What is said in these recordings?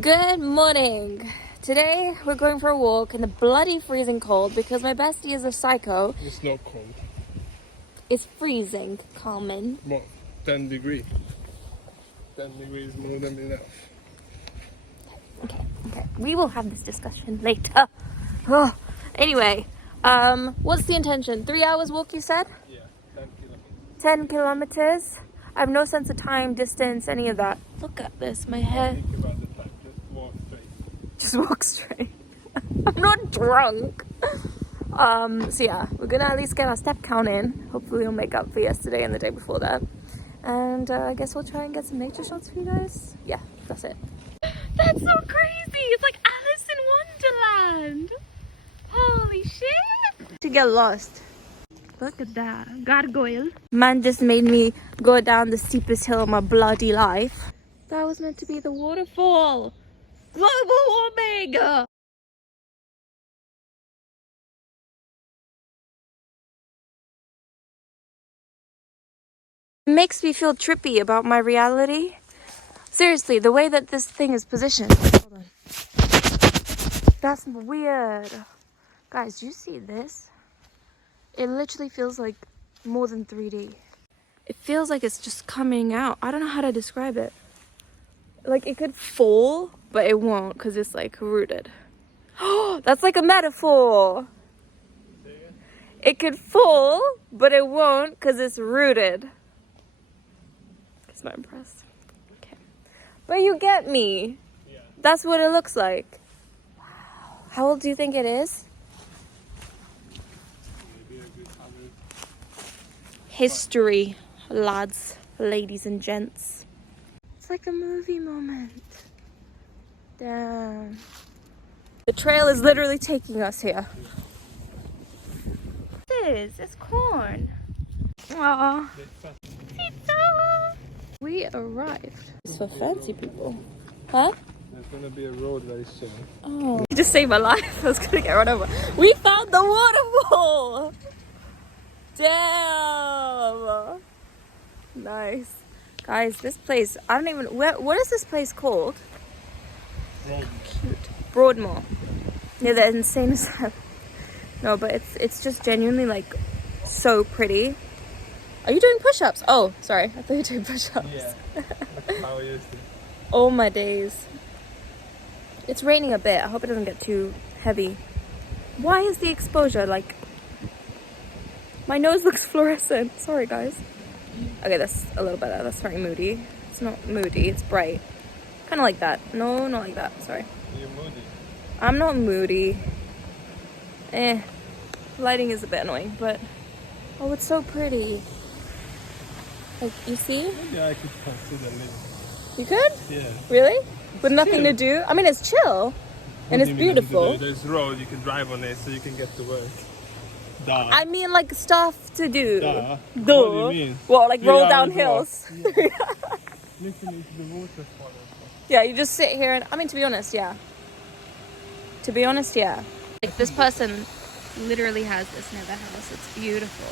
Good morning. Today we're going for a walk in the bloody freezing cold because my bestie is a psycho. It's not cold. It's freezing, Carmen. What? 10 degrees. 10 degrees more than enough. Okay. We will have this discussion later. Oh. Anyway, what's the intention? 3 hours walk, you said? Yeah, 10 kilometers. 10 kilometers. I have no sense of time, distance, any of that. Look at this, my hair. Think about the time. Just walk straight. Just walk straight. I'm not drunk. So yeah, we're gonna at least get our step count in. Hopefully we'll make up for yesterday and the day before that. And I guess we'll try and get some nature shots for you guys. Yeah, that's it. That's so crazy! It's like Alice in Wonderland! Holy shit! To get lost. Look at that. Gargoyle. Man just made me go down the steepest hill of my bloody life. That was meant to be the waterfall! Global warming! It makes me feel trippy about my reality. Seriously, the way that this thing is positioned. Hold on. That's weird. Guys, do you see this? It literally feels like more than 3D. It feels like it's just coming out. I don't know how to describe it. Like it could fall, but it won't because it's like rooted. Oh, that's like a metaphor. It could fall, but it won't because it's rooted. He's not impressed. Okay. But you get me. Yeah. That's what it looks like. Wow. How old do you think it is? Maybe a good 100. History, lads, ladies and gents. It's like a movie moment. Damn. The trail is literally taking us here. It's corn. Aww. We arrived. It's for fancy people. Huh? There's gonna be a road very soon. Oh. You just saved my life. I was gonna get run over. We found the waterfall! Damn! Nice. Guys, this place, I don't even, what is this place called? Road. Cute. Broadmoor. Near the insane asylum. No, but it's just genuinely like so pretty. Are you doing push-ups? Oh, sorry. I thought you were doing push-ups. Yeah. That's how I used to. Oh my days. It's raining a bit. I hope it doesn't get too heavy. Why is the exposure like... My nose looks fluorescent. Sorry, guys. Okay, that's a little better. That's very moody. It's not moody. It's bright. Kind of like that. No, not like that. Sorry. You're moody. I'm not moody. Lighting is a bit annoying, but... Oh, it's so pretty. Like, you see? Maybe I could consider living. You could? Yeah. Really? With nothing chill. to do? I mean, it's chill. And it's beautiful. There's road, you can drive on it so you can get to work. Duh. I mean, like, stuff to do. Duh. Duh. What do you mean? What, like 3 roll hours down walk. hills? Yeah. Listen to the waterfall. Yeah, you just sit here and... I mean, to be honest, yeah. To be honest, yeah. Like, this person literally has this near their house. It's beautiful.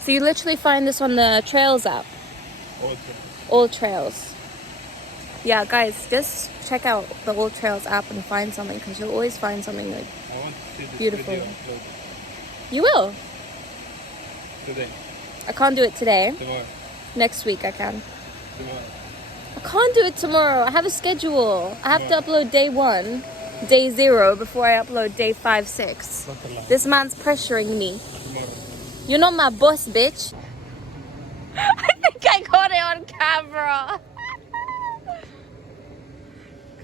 So you literally find this on the Trails app. All Trails. Yeah, guys, just check out the All Trails app and find something because you'll always find something like I want to see this beautiful. video uploaded. You will. Today. I can't do it today. Tomorrow. Next week I can. Tomorrow. I can't do it tomorrow. I have a schedule. I have to upload day 1, day 0 before I upload day 5, 6. Not a lot. This man's pressuring me. Tomorrow. You're not my boss, bitch. I think I got it on camera.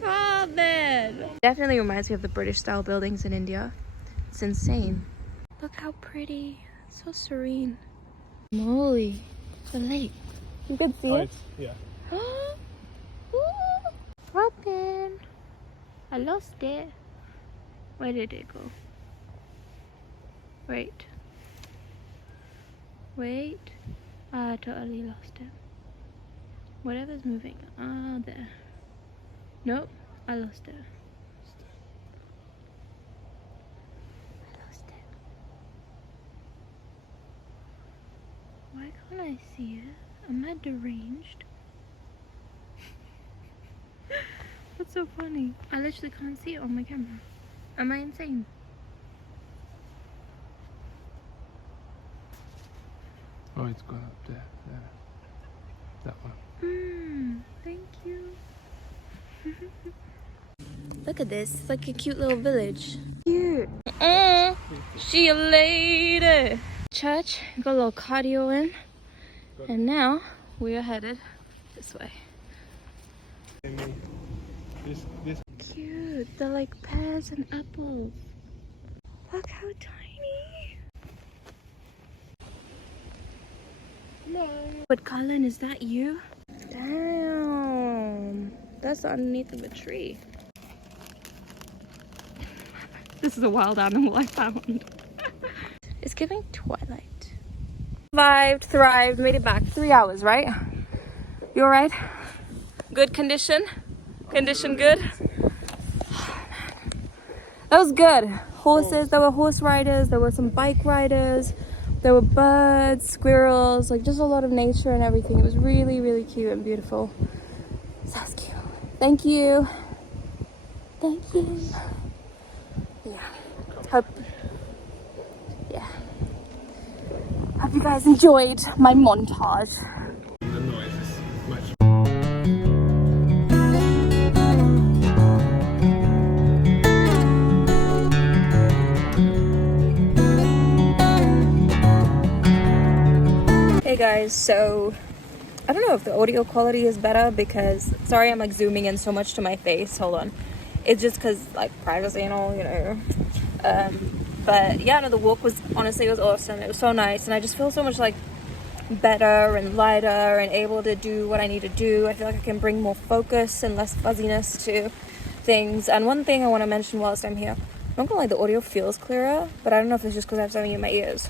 Carmen. Definitely reminds me of the British style buildings in India. It's insane. Look how pretty. It's so serene. Moly. The lake. You can see it? Yeah. Robin. I lost it. Where did it go? Wait. I totally lost it. Whatever's moving. Ah, there. Nope. I lost it. Why can't I see it? Am I deranged? What's so funny? I literally can't see it on my camera. Am I insane? Oh, it's gone up there. There. That one. Thank you. Look at this. It's like a cute little village. Cute. See you later. Church. Got a little cardio in. And now we are headed this way. This. Cute. They're like pears and apples. Look how tiny. No. But Colin, is that you? Damn. That's underneath of a tree. This is a wild animal I found. It's giving twilight. Survived, thrived, made it back. 3 hours, right? You alright? Good condition? Condition good? Oh, man. That was good. Horses, there were horse riders, there were some bike riders, there were birds, squirrels, like just a lot of nature and everything. It was really, really cute and beautiful. So that was cute. Thank you. Thank you. Yeah. Hope you guys enjoyed my montage. The noise is much. Hey guys, so I don't know if the audio quality is better because, sorry I'm like zooming in so much to my face, hold on. It's just because like privacy and all, you know. But yeah, no, the walk was, honestly, it was awesome. It was so nice and I just feel so much like better and lighter and able to do what I need to do. I feel like I can bring more focus and less fuzziness to things. And one thing I want to mention whilst I'm here, I'm not gonna lie, the audio feels clearer, but I don't know if it's just because I have something in my ears.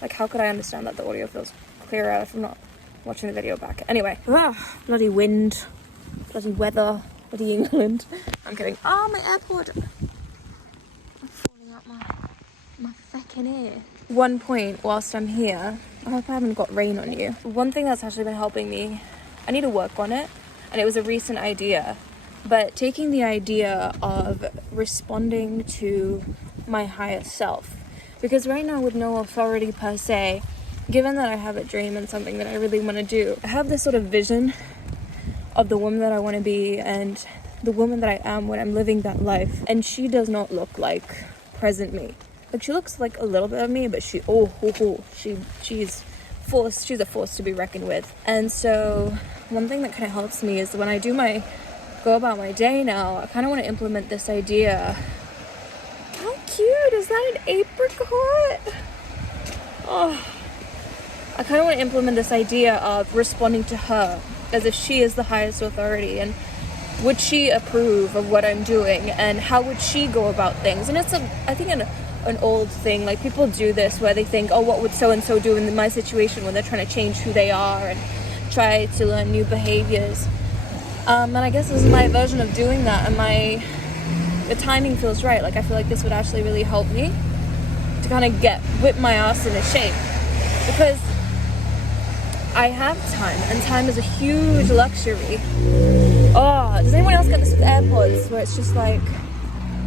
Like, how could I understand that the audio feels clearer if I'm not watching the video back? Anyway, bloody wind, bloody weather, bloody England. I'm kidding. Oh, my AirPod. I'm falling out my fucking ear. One point whilst I'm here, I hope I haven't got rain on you. One thing that's actually been helping me, I need to work on it, and it was a recent idea, but taking the idea of responding to my higher self. Because right now, with no authority per se, given that I have a dream and something that I really want to do, I have this sort of vision of the woman that I want to be and the woman that I am when I'm living that life. And she does not look like present me. Like, she looks like a little bit of me, but she's a force to be reckoned with. And so one thing that kind of helps me is when I go about my day now, I kind of want to implement this idea. How cute, is that an apricot? Oh, I kind of want to implement this idea of responding to her as if she is the highest authority, and would she approve of what I'm doing, and how would she go about things? And it's I think an old thing, like people do this where they think, oh, what would so-and-so do in my situation when they're trying to change who they are and try to learn new behaviors. And I guess this is my version of doing that, and the timing feels right. Like, I feel like this would actually really help me to kind of whip my ass into shape, because I have time, and time is a huge luxury. Oh, does anyone else get this with AirPods, where it's just like,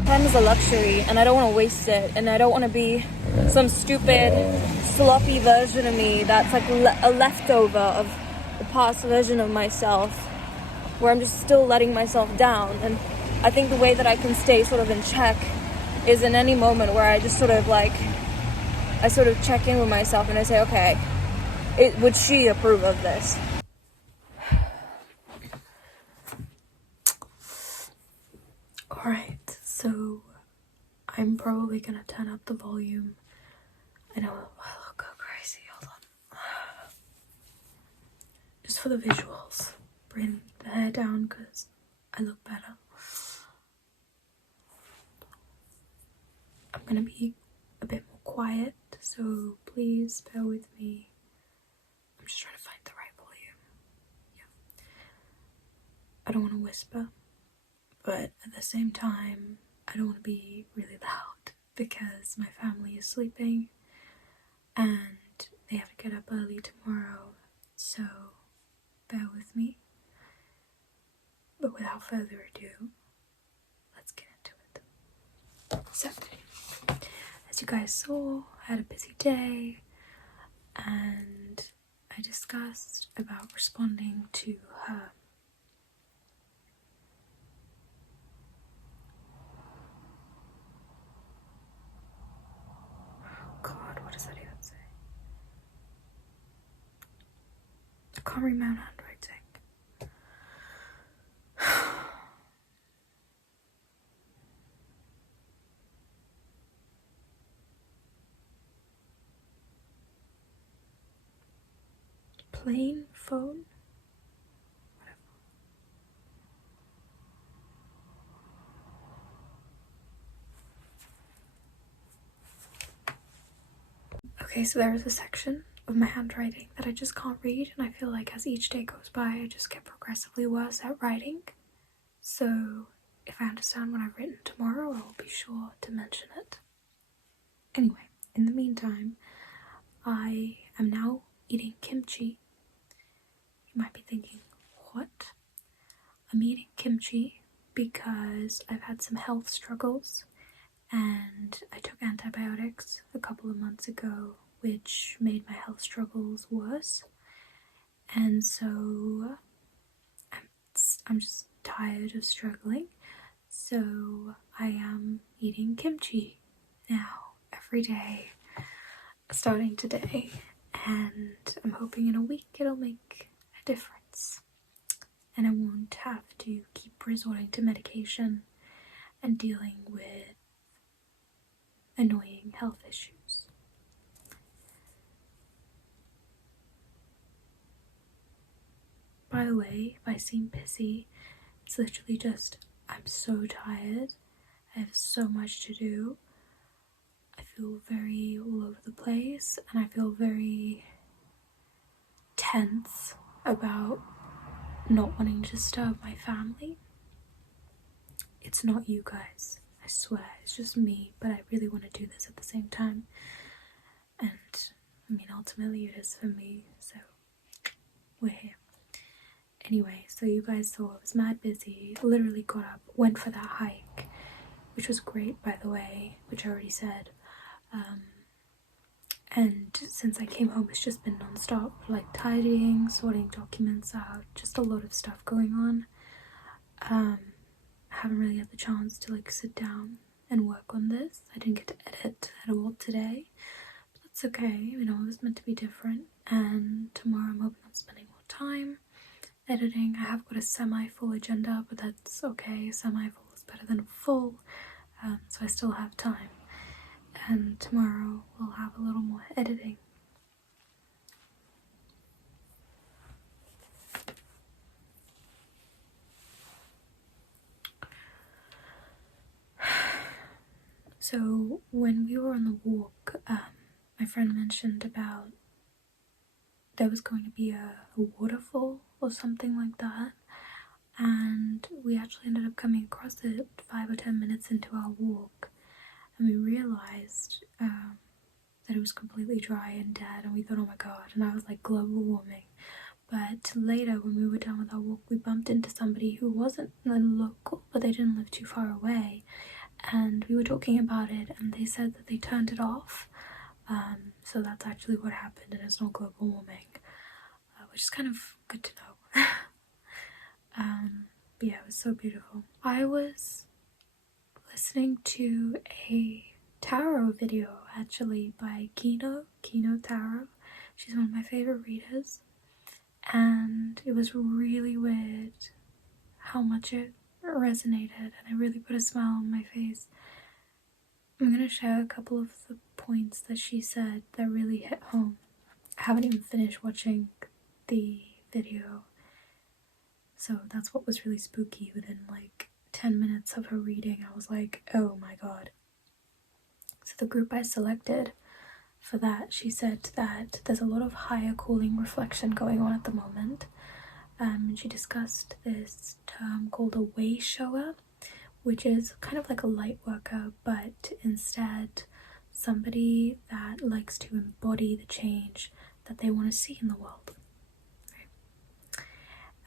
time is a luxury and I don't want to waste it, and I don't want to be some stupid sloppy version of me that's like a leftover of the past version of myself, where I'm just still letting myself down. And I think the way that I can stay sort of in check is in any moment where I just sort of check in with myself and I say, okay, would she approve of this? Alright, so I'm probably gonna turn up the volume. I know I'll go crazy, hold on. Just for the visuals. Bring the hair down because I look better. I'm gonna be a bit more quiet, so please bear with me. I'm just trying to find the right volume. Yeah. I don't want to whisper, but at the same time, I don't want to be really loud because my family is sleeping and they have to get up early tomorrow. So bear with me. But without further ado, let's get into it. So, as you guys saw, I had a busy day and I discussed about responding to her. God, what does that even say? I can't read my own handwriting. Plain phone? Okay, so there is a section of my handwriting that I just can't read, and I feel like as each day goes by, I just get progressively worse at writing. So if I understand what I've written tomorrow, I will be sure to mention it. Anyway, in the meantime, I am now eating kimchi. You might be thinking, what? I'm eating kimchi because I've had some health struggles and I took antibiotics a couple of months ago, which made my health struggles worse. And so I'm just tired of struggling. So I am eating kimchi now every day, starting today. And I'm hoping in a week it'll make a difference. And I won't have to keep resorting to medication and dealing with annoying health issues. By the way, if I seem pissy, it's literally just I'm so tired. I have so much to do. I feel very all over the place and I feel very tense about not wanting to disturb my family. It's not you guys, I swear, it's just me, but I really want to do this at the same time. And I mean, ultimately it is for me, so we're here. Anyway, so you guys saw I was mad busy, literally got up, went for that hike, which was great by the way, which I already said. And since I came home, it's just been non-stop, like tidying, sorting documents out, just a lot of stuff going on. I haven't really had the chance to like sit down and work on this. I didn't get to edit at all today, but that's okay, you know, it was meant to be different. And tomorrow I'm hoping on spending more time editing. I have got a semi-full agenda, but that's okay. Semi-full is better than full, so I still have time. And tomorrow we'll have a little more editing. So when we were on the walk, my friend mentioned about there was going to be a waterfall or something like that, and we actually ended up coming across it 5 or 10 minutes into our walk, and we realized that it was completely dry and dead, and we thought, oh my god, and I was like, global warming. But later when we were done with our walk, we bumped into somebody who wasn't local, but they didn't live too far away, and we were talking about it and they said that they turned it off. So that's actually what happened, and it's not global warming, which is kind of good to know. But yeah, it was so beautiful. I was listening to a tarot video actually by Kino Tarot. She's one of my favorite readers, and it was really weird how much it resonated, and it really put a smile on my face. I'm gonna share a couple of the points that she said that really hit home. I haven't even finished watching the video, so that's what was really spooky. Within like 10 minutes of her reading, I was like, oh my god. So the group I selected for that, she said that there's a lot of higher calling reflection going on at the moment. And she discussed this term called a way shower, which is kind of like a light worker, but instead somebody that likes to embody the change that they want to see in the world.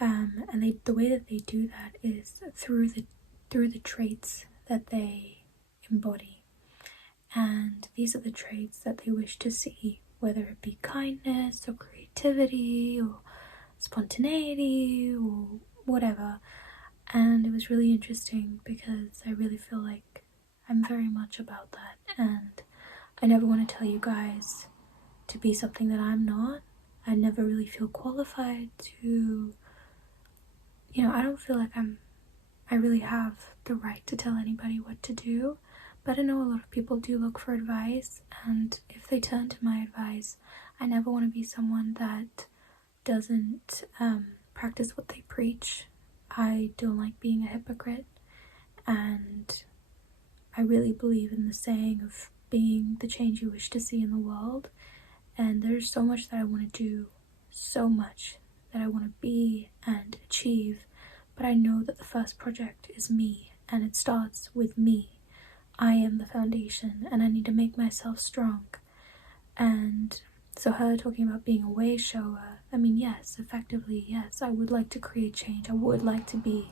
And the way that they do that is through the traits that they embody. And these are the traits that they wish to see, whether it be kindness or creativity or spontaneity or whatever. And it was really interesting because I really feel like I'm very much about that, and I never want to tell you guys to be something that I'm not. I never really feel qualified to, I don't feel like I really have the right to tell anybody what to do, but I know a lot of people do look for advice, and if they turn to my advice, I never want to be someone that doesn't practice what they preach. I don't like being a hypocrite, and I really believe in the saying of being the change you wish to see in the world. And there's so much that I want to do, so much that I want to be and achieve, but I know that the first project is me, and it starts with me. I am the foundation, and I need to make myself strong. And so her talking about being a way shower, I mean, yes, effectively, yes, I would like to create change. I would like to be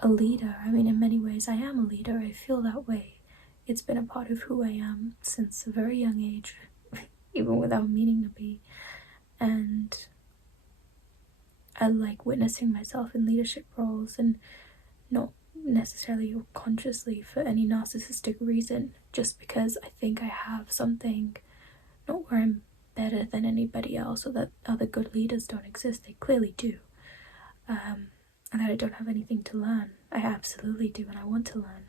a leader. I mean, in many ways, I am a leader. I feel that way. It's been a part of who I am since a very young age, even without meaning to be. And I like witnessing myself in leadership roles, and not necessarily or consciously for any narcissistic reason, just because I think I have something, not where I'm better than anybody else or that other good leaders don't exist. They clearly do. And that I don't have anything to learn. I absolutely do, and I want to learn.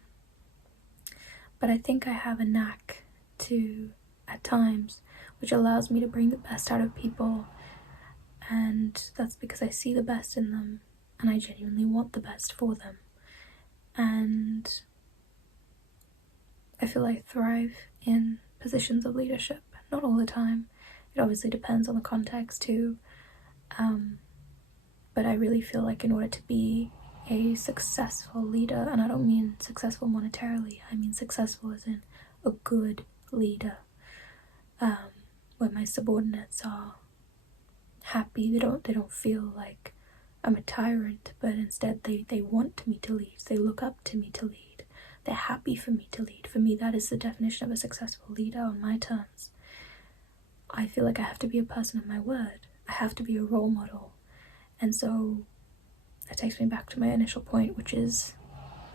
But I think I have a knack to, at times, which allows me to bring the best out of people, and that's because I see the best in them, and I genuinely want the best for them. And I feel I thrive in positions of leadership. Not all the time. It obviously depends on the context too. But I really feel like in order to be a successful leader, and I don't mean successful monetarily, I mean successful as in a good leader, where my subordinates are happy. They don't feel like I'm a tyrant, but instead they want me to lead. They look up to me to lead. They're happy for me to lead. For me, that is the definition of a successful leader on my terms. I feel like I have to be a person of my word. I have to be a role model. And so that takes me back to my initial point, which is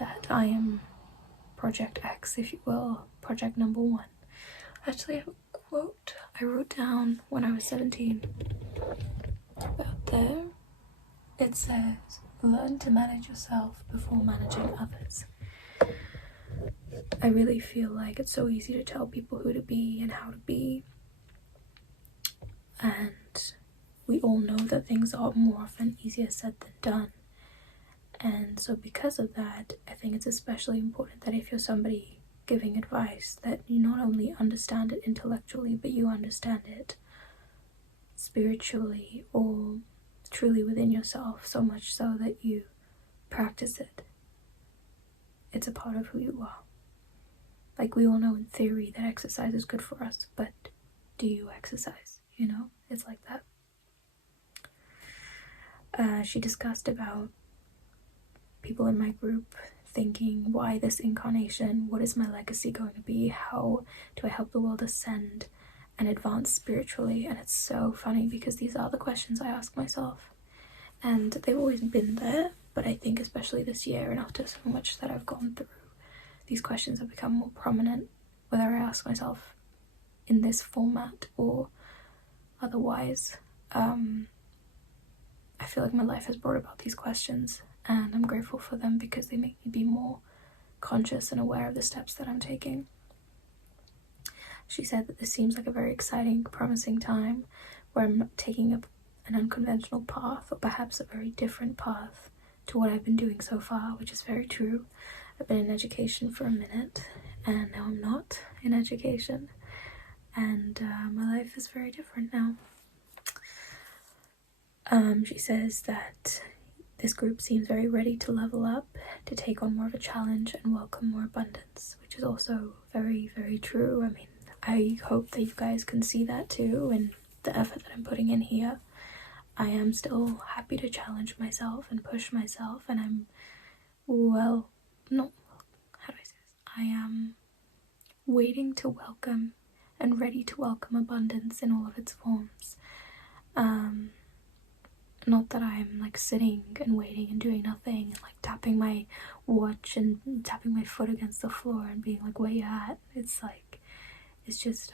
that I am Project X, if you will, project number 1. Actually, I have a quote I wrote down when I was 17 about there. It says, "Learn to manage yourself before managing others." I really feel like it's so easy to tell people who to be and how to be, and we all know that things are more often easier said than done. And so because of that, I think it's especially important that if you're somebody giving advice, that you not only understand it intellectually, but you understand it spiritually or truly within yourself, so much so that you practice it. It's a part of who you are. Like, we all know in theory that exercise is good for us, but do you exercise? It's like that. She discussed about people in my group thinking, why this incarnation? What is my legacy going to be? How do I help the world ascend and advance spiritually? And it's so funny because these are the questions I ask myself, and they've always been there, but I think especially this year, and after so much that I've gone through, these questions have become more prominent, whether I ask myself in this format or otherwise. I feel like my life has brought about these questions, and I'm grateful for them because they make me be more conscious and aware of the steps that I'm taking. She said that this seems like a very exciting, promising time where I'm taking up an unconventional path, or perhaps a very different path to what I've been doing so far, which is very true. I've been in education for a minute, and now I'm not in education, and my life is very different now. She says that this group seems very ready to level up, to take on more of a challenge and welcome more abundance, which is also very, very true. I mean, I hope that you guys can see that too in the effort that I'm putting in here. I am still happy to challenge myself and push myself, and I'm, well, not, how do I say this? I am waiting to welcome and ready to welcome abundance in all of its forms. Not that I'm like sitting and waiting and doing nothing and like tapping my watch and tapping my foot against the floor and being like, where you at? It's like, it's just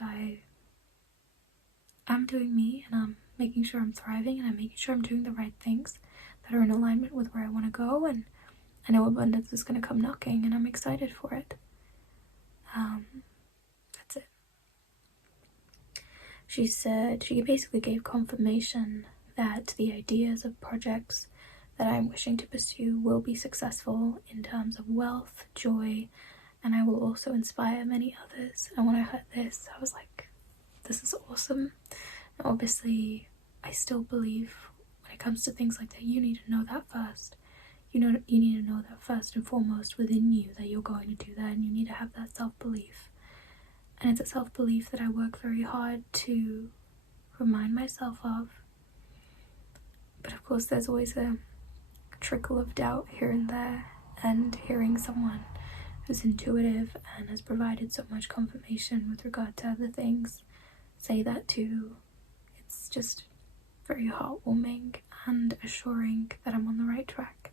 I'm doing me, and I'm making sure I'm thriving, and I'm making sure I'm doing the right things that are in alignment with where I want to go, and I know abundance is going to come knocking, and I'm excited for it. That's it. She said, she basically gave confirmation that the ideas of projects that I'm wishing to pursue will be successful in terms of wealth, joy, and I will also inspire many others. And when I heard this, I was like, this is awesome. And obviously, I still believe when it comes to things like that, you need to know that first. You need to know that first and foremost within you that you're going to do that, and you need to have that self-belief. And it's a self-belief that I work very hard to remind myself of. But of course, there's always a trickle of doubt here and there, and hearing someone who's intuitive and has provided so much confirmation with regard to other things say that too. It's just very heartwarming and assuring that I'm on the right track.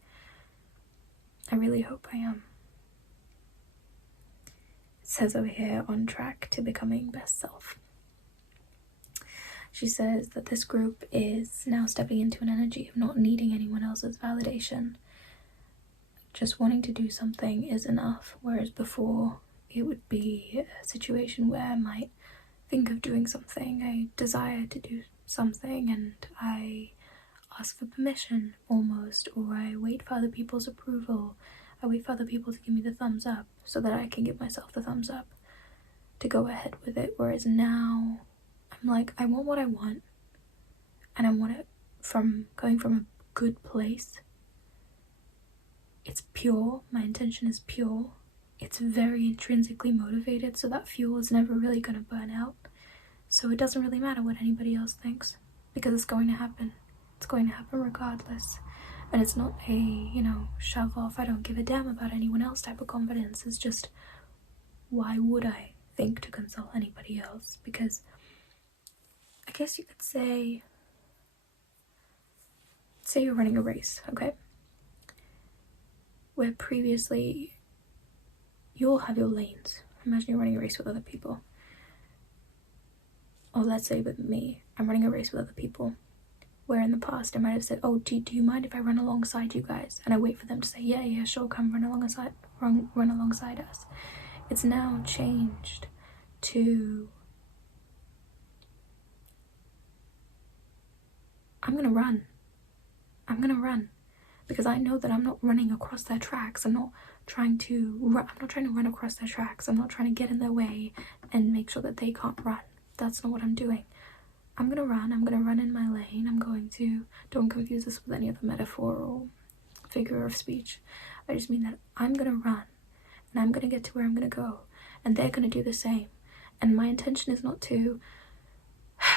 I really hope I am. It says over here, on track to becoming best self. She says that this group is now stepping into an energy of not needing anyone else's validation. Just wanting to do something is enough, whereas before it would be a situation where I might think of doing something, I desire to do something, and I ask for permission almost, or I wait for other people's approval. I wait for other people to give me the thumbs up so that I can give myself the thumbs up to go ahead with it. Whereas now I'm like, I want what I want, and I want it from going from a good place. It's pure, my intention is pure. It's very intrinsically motivated, so that fuel is never really going to burn out. So it doesn't really matter what anybody else thinks, because it's going to happen. It's going to happen regardless. And it's not a, shove off, I don't give a damn about anyone else type of confidence. It's just, why would I think to consult anybody else? Because I guess you could say you're running a race, okay? Where previously you'll have your lanes. Imagine you're running a race with other people. Or let's say with me, I'm running a race with other people. Where in the past I might have said, oh, do you mind if I run alongside you guys? And I wait for them to say, yeah, sure, come run alongside us. It's now changed to, I'm gonna run. Because I know that I'm not running across their tracks. I'm not trying to run across their tracks. I'm not trying to get in their way and make sure that they can't run. That's not what I'm doing. I'm gonna run in my lane. Don't confuse this with any other metaphor or figure of speech. I just mean that I'm gonna run, and I'm gonna get to where I'm gonna go, and they're gonna do the same. And my intention is not to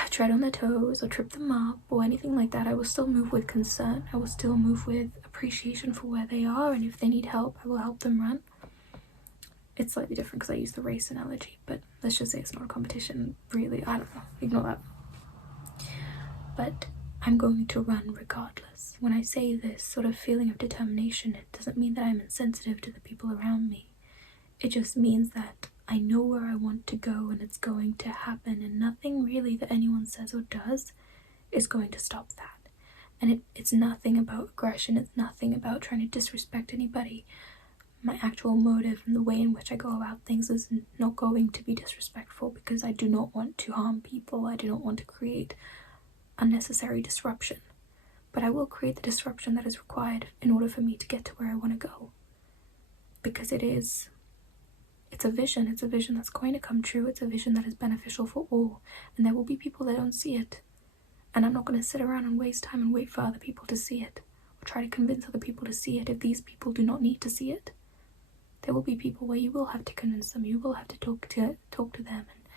tread on their toes or trip them up or anything like that. I will still move with concern. I will still move with appreciation for where they are, and if they need help, I will help them run. It's slightly different because I use the race analogy, but let's just say it's not a competition, really. I don't know, ignore that. But I'm going to run regardless. When I say this sort of feeling of determination, it doesn't mean that I'm insensitive to the people around me. It just means that I know where I want to go, and it's going to happen, and nothing really that anyone says or does is going to stop that. And it's nothing about aggression. It's nothing about trying to disrespect anybody. My actual motive and the way in which I go about things is not going to be disrespectful, because I do not want to harm people. I do not want to create unnecessary disruption. But I will create the disruption that is required in order for me to get to where I want to go. Because it's a vision. It's a vision that's going to come true. It's a vision that is beneficial for all. And there will be people that don't see it. And I'm not going to sit around and waste time and wait for other people to see it, or try to convince other people to see it if these people do not need to see it. There will be people where you will have to convince them. You will have to talk to them and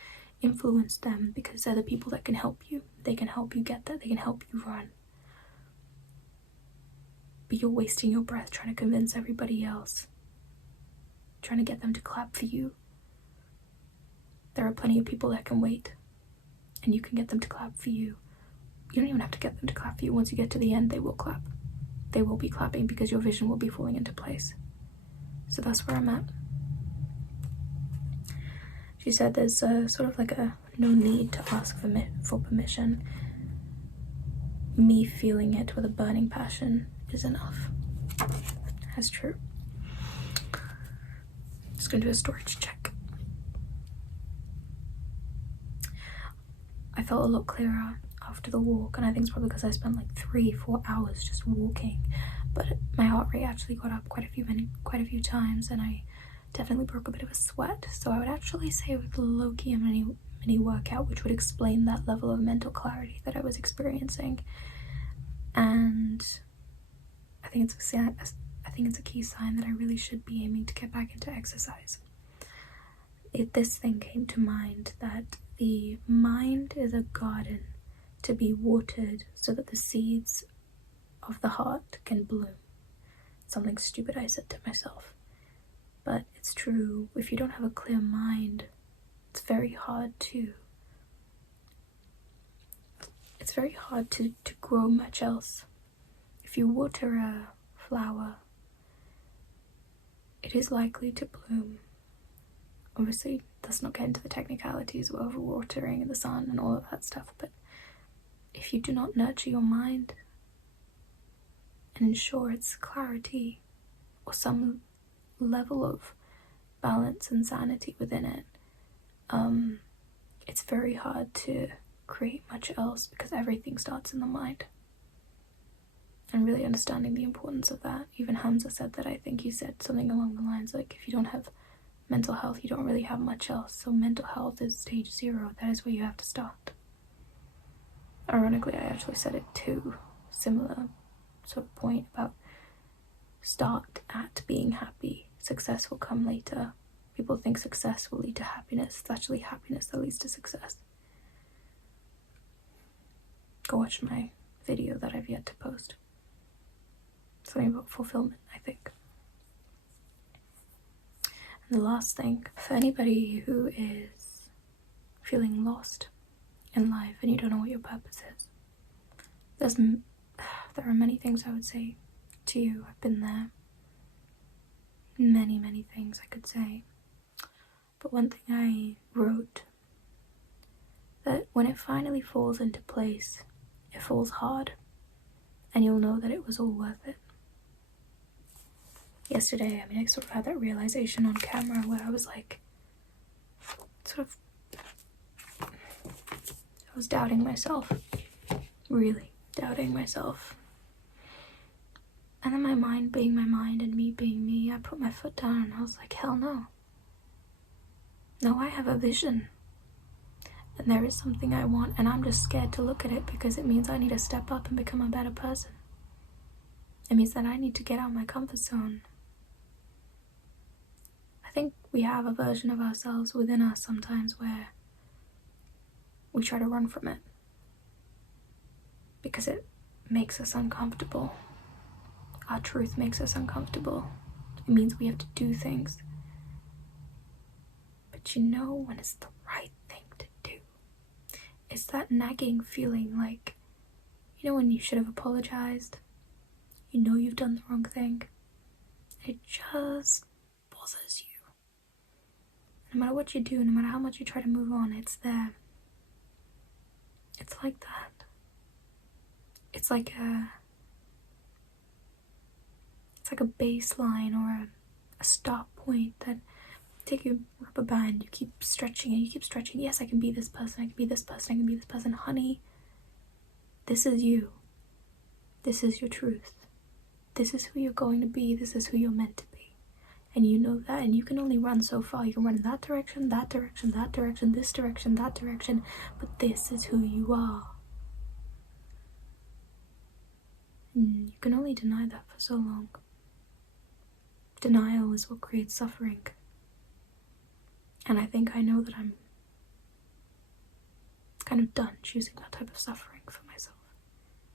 influence them, because they're the people that can help you. They can help you get there. They can help you run. but you're wasting your breath trying to convince everybody else, trying to get them to clap for you. There are plenty of people that can wait, and you can get them to clap for you. You don't even have to get them to clap for you. Once you get to the end, they will clap. They will be clapping because your vision will be falling into place. So that's where I'm at. She said there's sort of like a no need to ask for permission. Me feeling it with a burning passion is enough. That's true. Just gonna do a storage check. I felt a lot clearer after the walk, and I think it's probably because I spent like 3-4 hours just walking. But my heart rate actually got up quite a few times, and I definitely broke a bit of a sweat. So I would actually say it was low-key a mini workout, which would explain that level of mental clarity that I was experiencing. And I think it's a key sign that I really should be aiming to get back into exercise. This thing came to mind that the mind is a garden to be watered so that the seeds of the heart can bloom. Something stupid I said to myself, but it's true. If you don't have a clear mind, it's very hard to grow much else. If you water a flower, it is likely to bloom. Obviously, let's not get into the technicalities of overwatering in the sun and all of that stuff, but if you do not nurture your mind and ensure its clarity or some level of balance and sanity within it, it's very hard to create much else because everything starts in the mind. And really understanding the importance of that. Even Hamza said that. I think he said something along the lines like, if you don't have mental health, you don't really have much else. So mental health is stage 0. That is where you have to start. Ironically, I actually said it too. Similar sort of point about start at being happy. Success will come later. People think success will lead to happiness. It's actually happiness that leads to success. Go watch my video that I've yet to post. Something about fulfillment, I think. And the last thing, for anybody who is feeling lost in life and you don't know what your purpose is, there are many things I would say to you. I've been there. Many things I could say. But one thing I wrote, that when it finally falls into place, it falls hard, and you'll know that it was all worth it. Yesterday, I sort of had that realization on camera where I was like, I was doubting myself, really doubting myself. And then my mind being my mind and me being me, I put my foot down and I was like, hell no. No, I have a vision. And there is something I want, and I'm just scared to look at it because it means I need to step up and become a better person. It means that I need to get out of my comfort zone. I think we have a version of ourselves within us sometimes where we try to run from it because it makes us uncomfortable. Our truth makes us uncomfortable. It means we have to do things. But you know when it's the right thing to do. It's that nagging feeling like, you know when you should have apologized? You know you've done the wrong thing. It just bothers you. No matter what you do, no matter how much you try to move on, it's there. It's like that. It's like a baseline or a stop point that take a rubber band, you keep stretching and you keep stretching. Yes, I can be this person, I can be this person, I can be this person. Honey, this is you. This is your truth. This is who you're going to be. This is who you're meant to be. And you know that, and you can only run so far. You can run in that direction, that direction, that direction, this direction, that direction, but this is who you are. And you can only deny that for so long. Denial is what creates suffering. And I think I know that I'm kind of done choosing that type of suffering for myself.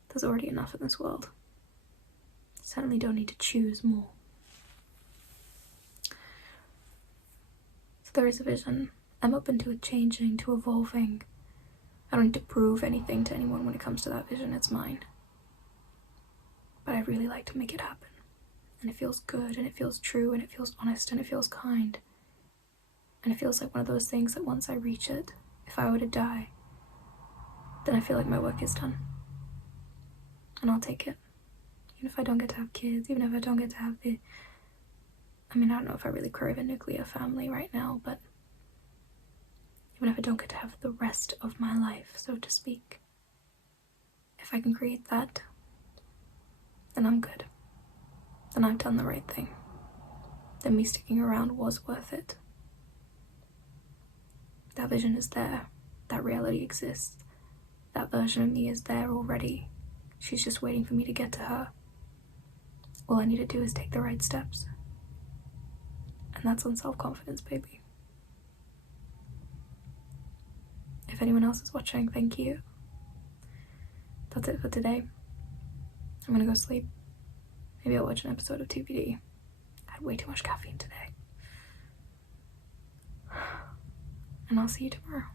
There's already enough in this world. certainly don't need to choose more. So there is a vision. I'm open to it changing, to evolving. I don't need to prove anything to anyone when it comes to that vision. It's mine. But I'd really like to make it happen. And it feels good, and it feels true, and it feels honest, and it feels kind. And it feels like one of those things that once I reach it, if I were to die, then I feel like my work is done. And I'll take it. Even if I don't get to have kids, even if I don't get to have I don't know if I really crave a nuclear family right now, but even if I don't get to have the rest of my life, so to speak, if I can create that, then I'm good. Then I've done the right thing. Then me sticking around was worth it. That vision is there. That reality exists. That version of me is there already. She's just waiting for me to get to her. All I need to do is take the right steps. And that's on self-confidence, baby. If anyone else is watching, thank you. That's it for today. I'm gonna go sleep. Maybe I'll watch an episode of TBD. I had way too much caffeine today. And I'll see you tomorrow.